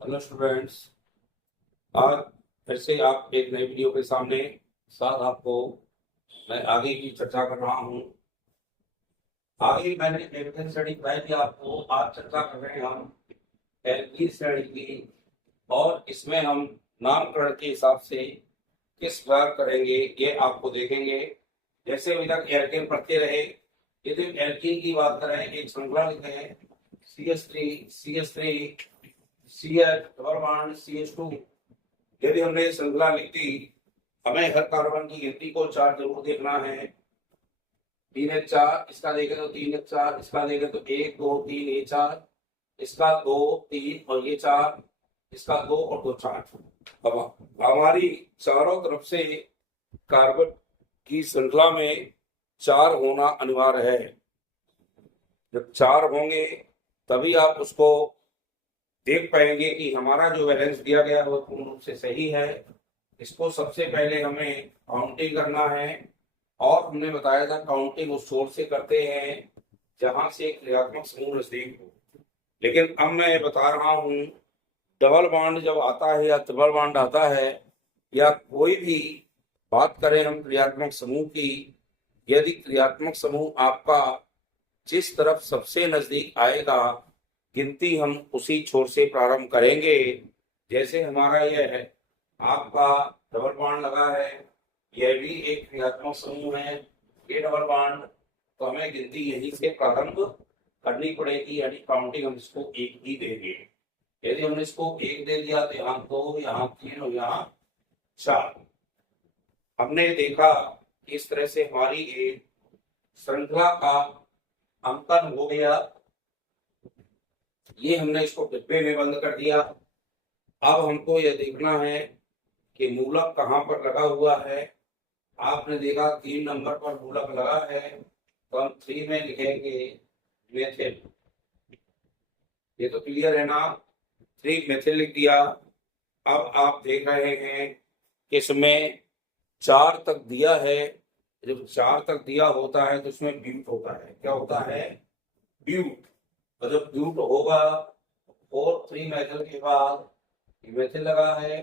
Hello students. आज फिर से आप एक नई वीडियो के साथ आपको मैं आगे की चर्चा कर रहा हूँ। आगे मैंने एल्केन स्टडी कराई थी आपको। आज चर्चा कर रहे हैं हम एल्कीन स्टडी की। और इसमें हम नामकरण के हिसाब से किस प्रकार करेंगे ये आपको देखेंगे। जैसे अभी तक एल्केन पढ़ते रहे। यदि एल्कीन की बात करें, एक श्रृंखला लिखते हैं CH3 CH double bond CH2। यदि हमने ये श्रृंखला लिख दी, हमें हर कार्बन की गिनती को चार जरूर देखना है। 3H4, इसका देखें तो 3H4, इसका देखें तो 1 2 3 ये 4, इसका 2 3 और ये 4, इसका 2 और 2 4। अब हमारी चारों तरफ से कार्बन की श्रृंखला में चार होना अनिवार्य है। जब चार होंगे तभी आप उसको देख पाएंगे कि हमारा जो बैलेंस दिया गया है वो पूर्ण रूप से सही है। इसको सबसे पहले हमें काउंटिंग करना है। और हमने बताया था काउंटिंग उस सोर्स से करते हैं जहां से क्रियात्मक समूह नजदीक हो। लेकिन अब मैं बता रहा हूं, डबल बॉन्ड जब आता है या ट्रिपल बॉन्ड आता है या कोई भी बात करें हम क्रियात्मक समूह की, यदि क्रियात्मक समूह आपका जिस तरफ सबसे नजदीक आएगा, गिनती हम उसी छोर से प्रारंभ करेंगे। जैसे हमारा यह है, आपका डबल बॉन्ड लगा है, यह भी एक क्रियात्मक समूह है, ये डबल बॉन्ड। तो हमें गिनती यहीं से प्रारंभ करनी पड़ेगी, यानी काउंटिंग हम इसको एक ही देंगे। यदि हमने इसको एक दे दिया तो यहाँ 2, यहाँ 3 और यहाँ 4। हमने देखा कि इस तरह से हमारी एक श्रृंखला का अंकन हो गया। ये हमने इसको डिब्बे में बंद कर दिया। अब हमको यह देखना है कि मूलक कहाँ पर लगा हुआ है। आपने देखा 3 नंबर पर मूलक लगा है, तो हम 3 में लिखेंगे मेथिल। ये तो क्लियर है ना। 3 मेथिल लिख दिया। अब आप देख रहे हैं कि इसमें 4 तक दिया है। जब 4 तक दिया होता है तो इसमें ब्यूट होता है। क्या होता है? ब्यूट। और जब ब्यूट होगा और 3 मेथल के बाद मेथिल लगा है,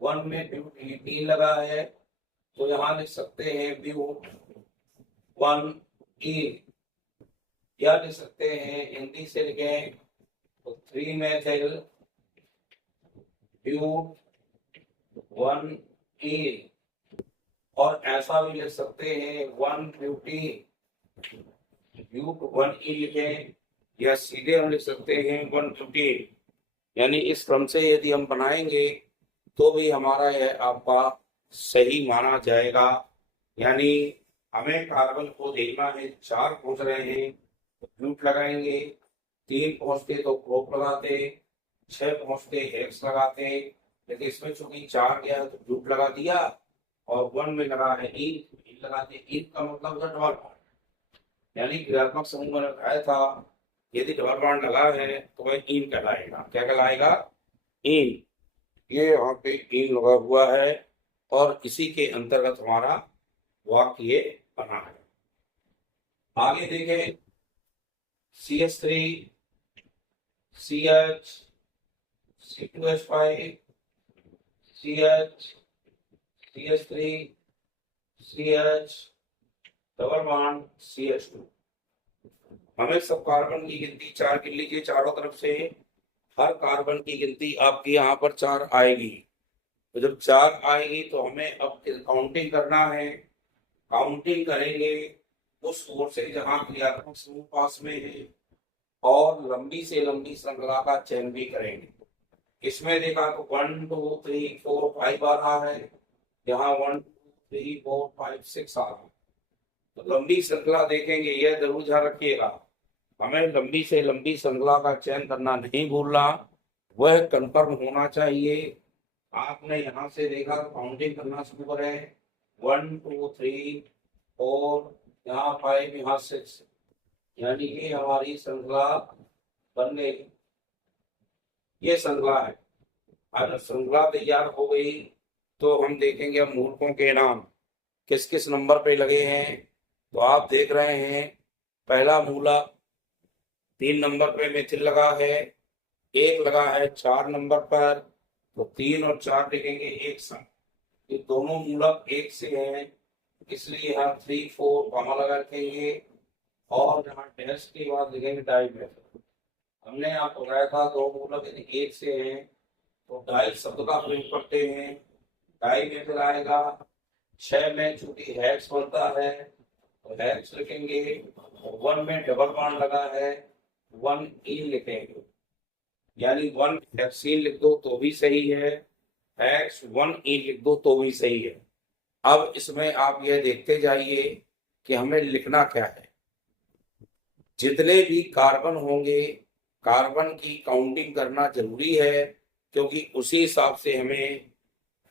1 में ब्यूट 3 लगा है, तो यहाँ लिख सकते हैं ब्यूट 1 इन। या लिख सकते हैं हिंदी से लिखें तो 3 मेथिल ब्यूट 1 इन। और ऐसा भी लिख सकते हैं 1 ब्यूटीन ब्यूट 1 इन लिखें, या सीधे हम लिख सकते हैं 1 ब्यूटीन। यानी इस क्रम से यदि हम बनाएंगे तो भी हमारा यह आपका सही माना जाएगा। यानी हमें कार्बन को देखना है, 4 पहुंच रहे हैं तो ब्यूट लगाएंगे, 3 पहुंचते तो प्रोप लगाते, 6 पहुंचते हेक्स लगाते। लेकिन इसमें चूंकि 4 गया है तो ब्यूट लगा दिया, और 1 में लगा है इन लगाते। इन का मतलब है डबल बॉन्ड। यानी क्रियात्मक समूह मैंने बताया था, यदि डबल बॉन्ड लगा है तो वह इन कहलाएगा। क्या कहलाएगा? इन। ये यहाँ पे इन लगा हुआ है और इसी के अंतर्गत हमारा वाक्य ये बना है। आगे देखें, CH3 CH C2H5 CH CH3 CH double bond CH2। हमें सब कार्बन की गिनती 4 गिन लीजिए चारों तरफ से। हर कार्बन की गिनती आपकी यहाँ पर 4 आएगी। तो जब 4 आएगी तो हमें अब काउंटिंग करना है। काउंटिंग करेंगे उस ओर से जहाँ क्रियात्मक समूह पास में है, और लंबी से लंबी श्रृंखला का चयन भी करेंगे। इसमें देखा तो 1 2 3 4 5 आ रहा है, यहाँ 1 2 3 4 5 6 आ रहा है। तो लंबी श्रृंखला देखेंगे, यह जरूर ध्यान रखिएगा, हमें लंबी से लंबी श्रृंखला का चयन करना नहीं भूलना, वह कंफर्म होना चाहिए। आपने यहाँ से देखा काउंटिंग करना शुरू करें, 1 2 3 4, यहाँ 5, यहाँ 6, यानी ये हमारी श्रृंखला बन गई। ये श्रृंखला है। अगर श्रृंखला तैयार हो गई तो हम देखेंगे अब मूलकों के नाम किस किस नंबर पे लगे हैं। तो आप देख रहे हैं, पहला मूलक 3 नंबर पे मेथिल लगा है, एक लगा है 4 नंबर पर, तो 3 और 4 लिखेंगे एक साथ। ये दोनों मूलक एक से हैं, इसलिए हम 3 4 कॉमा लगा रखेंगे और यहाँ डैश के बाद लिखेंगे डाई मेथड। हमने आपको बताया था दो मूलक यदि एक से हैं तो डाई शब्द का प्रयोग करते हैं। डाई मेथड आएगा 6 में, चूंकि हेक्स बनता है तो हेक्स लिखेंगे। 1 में डबल बॉन्ड लगा है, 1 ई लिखेंगे, यानी 1 हेक्सीन लिख दो तो भी सही है, हेक्स 1 ई लिख दो तो भी सही है। अब इसमें आप यह देखते जाइए कि हमें लिखना क्या है। जितने भी कार्बन होंगे, कार्बन की काउंटिंग करना जरूरी है, क्योंकि उसी हिसाब से हमें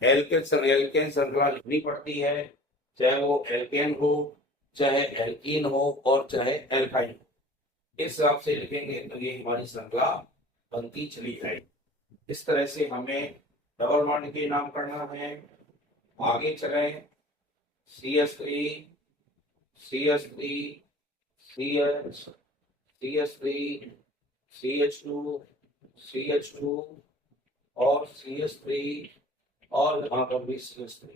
एल्केन श्रृंखला लिखनी पड़ती है, चाहे वो एल्केन हो, चाहे एल्कीन हो और चाहे एल्काइन। इस हिसाब से लिखेंगे तो ये हमारी श्रृंखला बनती चली जाएगी। इस तरह से हमें डबल बॉन्ड के नाम करना है। आगे चलें, CH3 CH3 CH CH3 CH2 CH2 और CH3 और यहाँ पर भी CH3।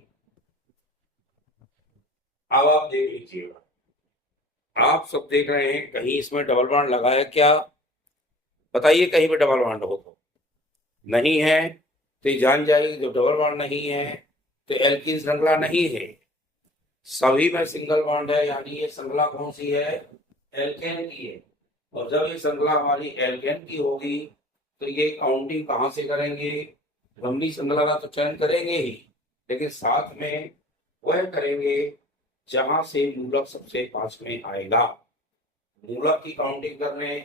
अब आप देख लीजिएगा, आप सब देख रहे हैं कहीं इसमें डबल बॉन्ड लगा है क्या? बताइए कहीं पे डबल बॉन्ड हो तो नहीं है, तो ये जान जाइए जो डबल बॉन्ड नहीं है तो एल्कीन श्रृंखला नहीं है। सभी में सिंगल बॉन्ड है, यानी ये श्रृंखला कौन सी है? एल्केन की है। और जब ये श्रृंखला हमारी एल्केन की होगी तो ये काउंटिंग कहाँ से करेंगे? लंबी श्रृंखला का तो चयन करेंगे ही, लेकिन साथ में वह करेंगे जहां से मूलक सबसे पास में आएगा। मूलक की काउंटिंग करने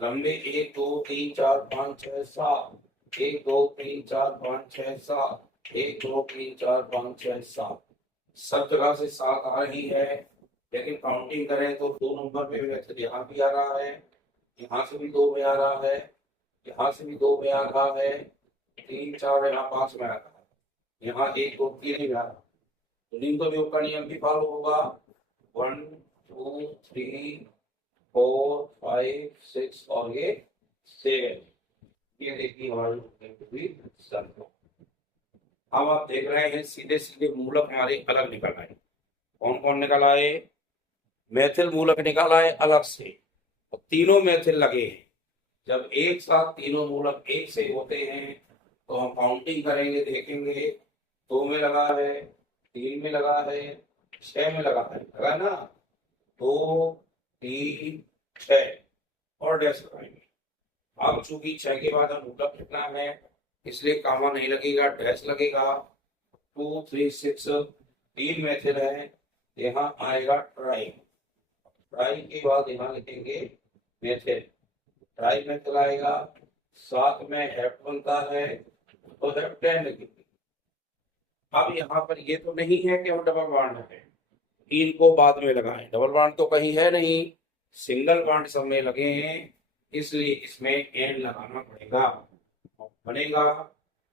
लंबे 1 2 3 4 5 6 7, 1 2 3 4 5 6 7, 1 2 3 4 5 6 7, सब जगह से 7 आ रही है, लेकिन काउंटिंग करें तो 2 नंबर पे मेथड यहाँ भी आ रहा है, यहाँ से भी 2 में आ रहा है, यहाँ से भी 2 में आ रहा है, 3 4 यहाँ 5 में आ रहा है, यहाँ 1 2 3 में आ रहा है। तो निम्न योग का नियम भी फॉलो होगा। 1 2 3 4 5 6 और ये 7। ये देखिए हमारी। अब आप देख रहे हैं सीधे सीधे मूलक हमारे अलग निकल आए। कौन कौन निकल आए? मैथिल मूलक निकल आए अलग से, और तीनों मैथिल लगे हैं। जब एक साथ तीनों मूलक एक से होते हैं तो हम काउंटिंग करेंगे, देखेंगे 2 में लगा है, 3 में लगा है, 6 में लगा है ना? 2 3 6 और डैश लगाएंगे। अब चूंकि 6 के बाद हम मूलक लिखना है इसलिए कामा नहीं लगेगा, डैश लगेगा। 2 3 6 3 मैथिल है, यहाँ आएगा ट्राई। ट्राई के बाद यहाँ लिखेंगे मैथिल, ट्राई मैथिल आएगा। साथ में हेप्ट बनता है तो हेप्टेन लिखेंगे। अब यहाँ पर ये तो नहीं है कि हम डबल बॉन्ड है, इनको बाद में लगाएं। डबल बॉन्ड तो कहीं है नहीं, सिंगल बॉन्ड सब में लगे हैं, इसलिए इसमें एन लगाना पड़ेगा। बनेगा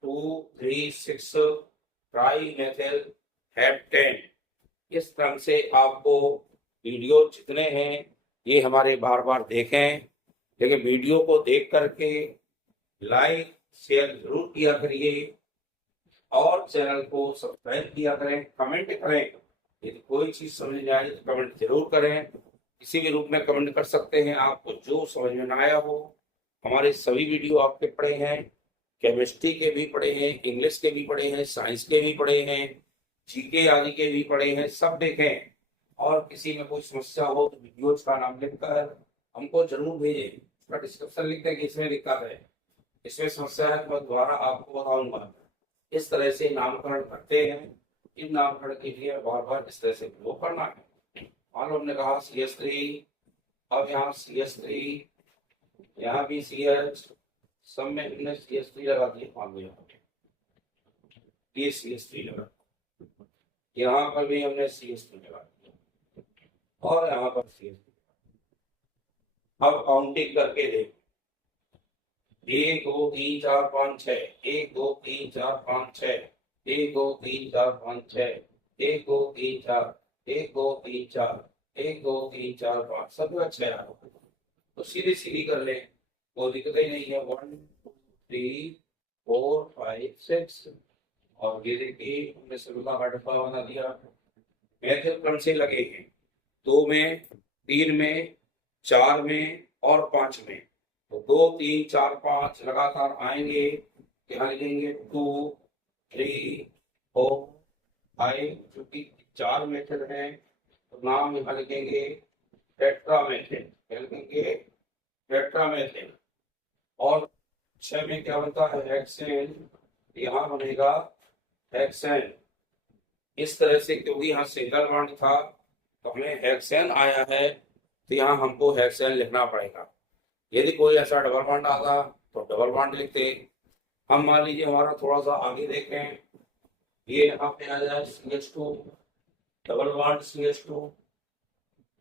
2 3 6 ट्राई मेथिल हेप्टेन। इस तरह से आपको वीडियो जितने हैं ये हमारे बार बार देखें, लेकिन वीडियो को देख करके लाइक शेयर जरूर किया करिए और चैनल को सब्सक्राइब किया करें, कमेंट करें। यदि कोई चीज समझ में आए तो कमेंट जरूर करें, किसी भी रूप में कमेंट कर सकते हैं, आपको जो समझ में ना आया हो। हमारे सभी वीडियो आपके पड़े हैं, केमिस्ट्री के भी पड़े हैं, इंग्लिश के भी पड़े हैं, साइंस के भी पड़े हैं, जीके आदि के भी पड़े हैं, सब देखें। और किसी में कोई समस्या हो तो वीडियोज का नाम लिखकर हमको जरूर भेजें, उसका डिस्क्रिप्शन लिख दें कि इसमें दिक्कत है, इसमें समस्या है, तो मैं दोबारा आपको बताऊंगा। इस तरह से नामकरण करते हैं। इन नामकरण के लिए बार बार इस तरह से प्रयोग करना है। मान लो हमने कहा CH3, अब यहाँ CH3, यहाँ भी CH, सब में हमने CH3 लगा दिया। मान लो यहाँ ये CH3 लगा, यहाँ पर भी हमने CH3 लगा दिया और यहाँ पर CH3। अब काउंटिंग करके देख, 1 2 3 4 5 6, 1 2 3 4 5 6, 1 2 3 4 5 6, 1 2 3 4, 1 2 3 4, 1 2 3 4 5, सब 6 आ। तो सीधी सीधी कर ले, वो दिखता ही नहीं है। 1 2 3 4 5 6 और ये देखिए हमने सिल्वर का डब्बा बना दिया। मैथिल क्रम से लगे हैं 2 में 3 में 4 में और 5 में। तो 2 3 4 5 लगातार आएंगे। यहाँ लिखेंगे 2 3 4 5, क्योंकि 4 मेथड है तो नाम यहाँ लिखेंगे टेट्रामेथिल। क्या लिखेंगे? टेट्रामेथिल। और 6 में क्या बनता है? हेक्सेन। यहाँ बनेगा हेक्सेन। इस तरह से, क्योंकि यहाँ सिंगल बॉन्ड था तो हमें हेक्सेन आया है, तो यहाँ हमको हेक्सेन लिखना पड़ेगा। यदि कोई ऐसा डबल बॉन्ड आता तो डबल बॉन्ड लिखते। हम मान लीजिए हमारा थोड़ा सा आगे देखें, ये यहाँ पे आ जाए CH2, डबल बॉन्ड CH2।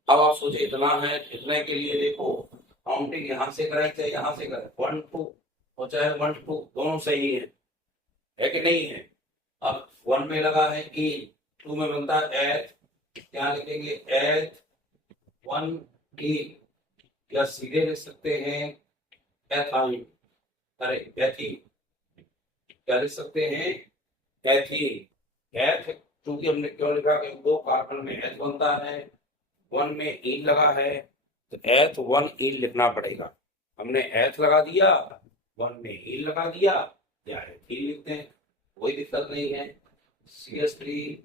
अब आप सोचे इतना है, इतने के लिए देखो काउंटिंग यहाँ से करें चाहे यहाँ से करें, 1 2 और चाहे 1 2 दोनों सही है कि नहीं है? अब 1 में लगा है E, 2 में बनता है H, क्या लिखेंगे? H 1 E, या सीधे लिख सकते हैं एथाइन। अरे एथीन, क्या लिख सकते हैं? एथीन। एथ क्योंकि हमने क्यों लिखा कि 2 कार्बन में H बनता है, 1 में E लगा है तो एथ 1 E लिखना पड़ेगा। हमने एथ लगा दिया, 1 में E लगा दिया, या एथीन लिखते हैं, कोई दिक्कत नहीं है। CH3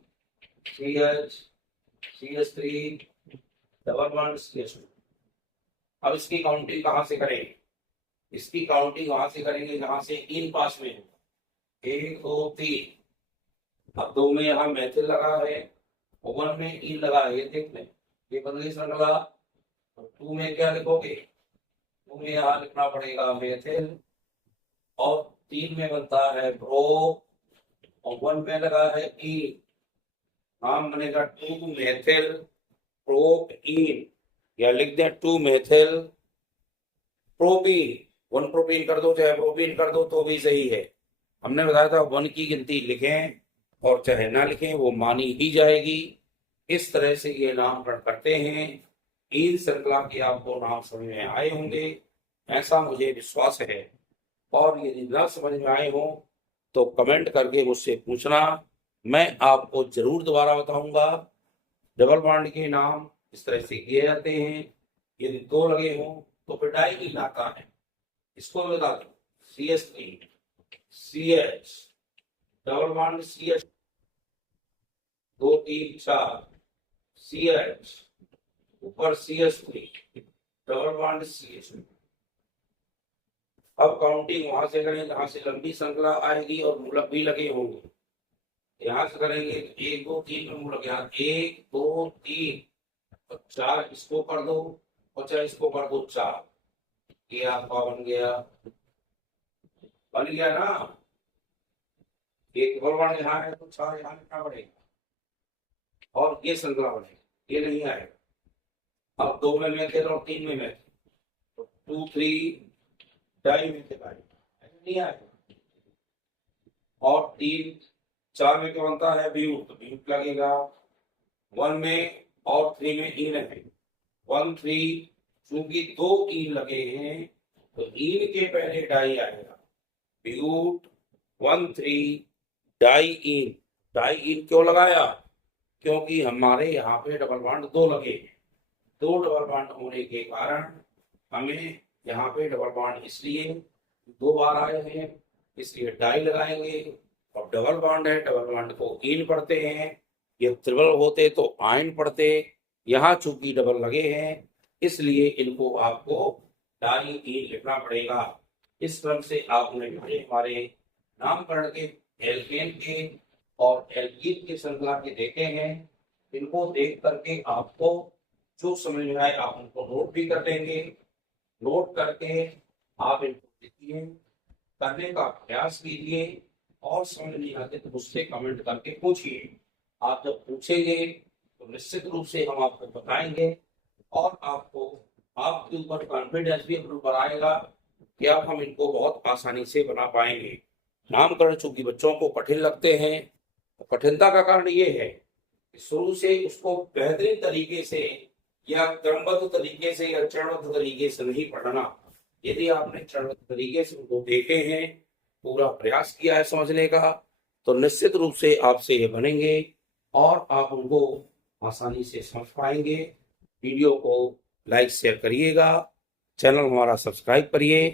CH CH3 double bond CH2। अब इसकी काउंटिंग कहाँ से करें? इसकी काउंटिंग वहां से करेंगे जहां से इन पास में है, 1 2 3। अब 2 में यहाँ मैथिल लगा है, 1 में इन लगा है, ये देख लें, ये बदली श्रृंखला। 2 में क्या लिखोगे? 2 में यहाँ लिखना पड़ेगा मैथिल, और 3 में बनता है प्रो, और 1 में लगा है ई, नाम बनेगा 2 मैथिल प्रोपीन, या लिख दें 2 मैथिल प्रोपीन। 1 प्रोपीन कर दो चाहे प्रोपीन कर दो तो भी सही है। हमने बताया था 1 की गिनती लिखें और चाहे ना लिखें वो मानी ही जाएगी। इस तरह से ये नामकरण करते हैं। इन श्रृंखला के आपको नाम समझ में आए होंगे, ऐसा मुझे विश्वास है। और यदि ना समझ में आए हो तो कमेंट करके मुझसे पूछना, मैं आपको जरूर दोबारा बताऊंगा। डबल बॉन्ड के नाम इस तरह से किए जाते हैं। यदि 2 लगे हों तो फिर डाइईन आता है, इसको बता दो CH3 CH, double bond CH 2 3 4 CH, ऊपर CH3 डबल बॉन्ड CH। अब काउंटिंग वहां से करें जहां से लंबी श्रृंखला आएगी और मूलक भी लगे होंगे। यहां से करेंगे 1 2 3 में मूलक, यहाँ 1 2 3 और 4, इसको कर दो और चाहे इसको कर दो 4, ये आपका बन गया ना। एक बॉन्ड यहाँ है तो 4 यहाँ लिखना पड़ेगा और ये श्रृंखला बनेगी, ये नहीं आएगा। अब 2 में मैथिल और 3 में मैथिल, तो 2 3 डाई मैथिल आएगा, नहीं आएगा। और 3 4 में क्या बनता है? ब्यूट, तो ब्यूट लगेगा। 1 में और 3 में इन है, 1 3, चूंकि 2 इन लगे हैं तो इन के पहले डाई आएगा, ब्यूट 1 3 डाई इन। डाई इन क्यों लगाया? क्योंकि हमारे यहाँ पे डबल बॉन्ड 2 लगे, 2 डबल बॉन्ड होने के कारण हमें यहाँ पे डबल बॉन्ड इसलिए 2 बार आए हैं, इसलिए डाई लगाएंगे। और डबल बॉन्ड है, डबल बॉन्ड को इन पढ़ते हैं, ये ट्रिपल होते तो आयन पढ़ते। यहाँ चूंकि डबल लगे हैं इसलिए इनको आपको डाई इन लिखना पड़ेगा। इस क्रम से आपने हमारे नामकरण के एल्केन के और एल्कीन के श्रृंखला के देखे हैं। इनको देख करके आपको जो समझ में आए आप उनको नोट भी कर लेंगे। नोट करके आप इनको लिखिए, करने का प्रयास कीजिए, और समझ नहीं आते तो मुझसे कमेंट करके पूछिए। आप जब पूछेंगे तो निश्चित रूप से हम आपको बताएंगे और आपको आपके ऊपर कॉन्फिडेंस भी ऊपर आएगा कि आप हम इनको बहुत आसानी से बना पाएंगे। नामकरण चूंकि बच्चों को कठिन लगते हैं, तो कठिनता का कारण ये है कि शुरू से उसको बेहतरीन तरीके से या क्रमबद्ध तरीके से या चरणबद्ध तरीके से नहीं पढ़ना। यदि आपने चरणबद्ध तरीके से उनको देखे हैं, पूरा प्रयास किया है समझने का, तो निश्चित रूप से आपसे ये बनेंगे और आप उनको आसानी से समझ पाएंगे। वीडियो को लाइक शेयर करिएगा, चैनल हमारा सब्सक्राइब करिए,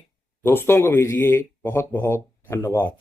दोस्तों को भेजिए। बहुत बहुत धन्यवाद।